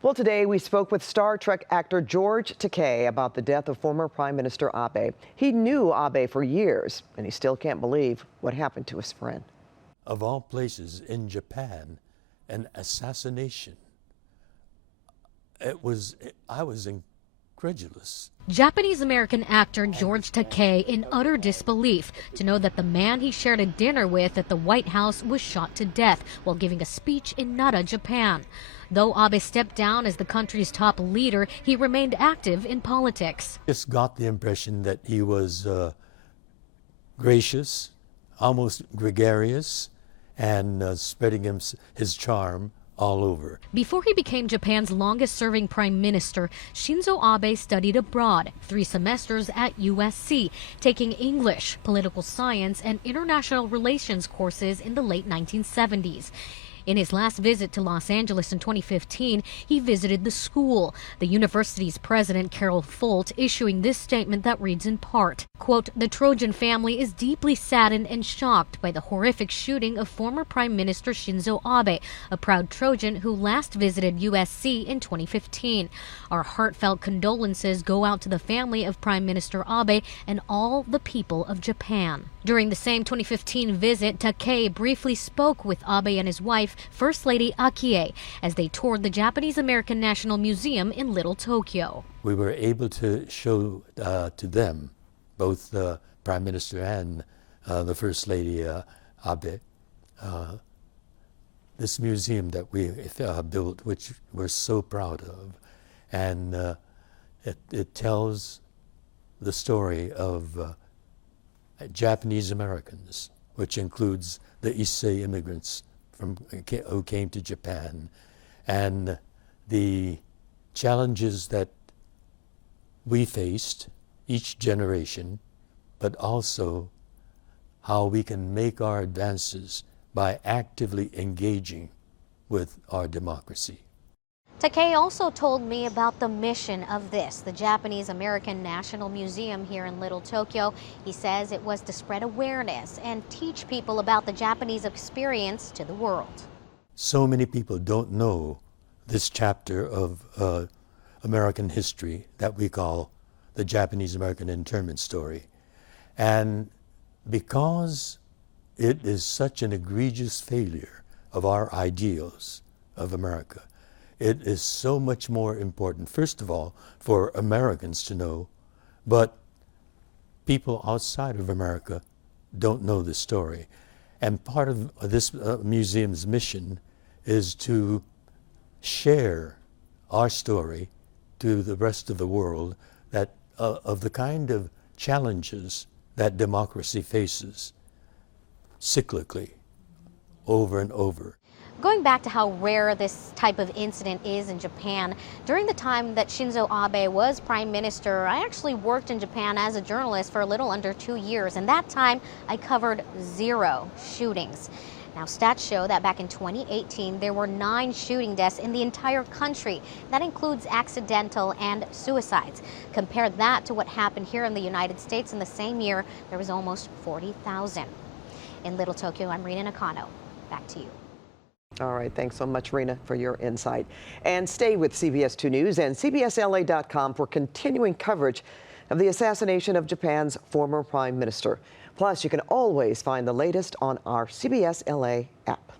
Well, today we spoke with Star Trek actor George Takei about the death of former Prime Minister Abe. He knew Abe for years, and he still can't believe what happened to his friend. Of all places, in Japan, an assassination. I was incredulous. Japanese-American actor George Takei in utter disbelief to know that the man he shared a dinner with at the White House was shot to death while giving a speech in Nara, Japan. Though Abe stepped down as the country's top leader, he remained active in politics. Just got the impression that he was gracious, almost gregarious, and spreading his charm all over. Before he became Japan's longest-serving prime minister, Shinzo Abe studied abroad, 3 semesters at USC, taking English, political science, and international relations courses in the late 1970s. In his last visit to Los Angeles in 2015, he visited the school, the university's president, Carol Folt, issuing this statement that reads in part, quote, "The Trojan family is deeply saddened and shocked by the horrific shooting of former Prime Minister Shinzo Abe, a proud Trojan who last visited USC in 2015. Our heartfelt condolences go out to the family of Prime Minister Abe and all the people of Japan." During the same 2015 visit, Takei briefly spoke with Abe and his wife, First Lady Akie, as they toured the Japanese-American National Museum in Little Tokyo. We were able to show to them, both the Prime Minister and the First Lady Abe, this museum that we built, which we're so proud of. And it tells the story of Japanese Americans, which includes the Issei immigrants who came to Japan, and the challenges that we faced, each generation, but also how we can make our advances by actively engaging with our democracy. Takei also told me about the mission of the Japanese-American National Museum here in Little Tokyo. He says it was to spread awareness and teach people about the Japanese experience to the world. So many people don't know this chapter of American history that we call the Japanese-American internment story. And because it is such an egregious failure of our ideals of America, it is so much more important, first of all, for Americans to know, but people outside of America don't know this story. And part of this museum's mission is to share our story to the rest of the world, that of the kind of challenges that democracy faces cyclically over and over. Going back to how rare this type of incident is in Japan, during the time that Shinzo Abe was prime minister, I actually worked in Japan as a journalist for a little under 2 years, and that time I covered 0 shootings. Now, stats show that back in 2018, there were 9 shooting deaths in the entire country. That includes accidental and suicides. Compare that to what happened here in the United States in the same year, there was almost 40,000. In Little Tokyo, I'm Rina Nakano. Back to you. All right, thanks so much, Rina, for your insight. And stay with CBS 2 News and CBSLA.com for continuing coverage of the assassination of Japan's former prime minister. Plus, you can always find the latest on our CBS LA app.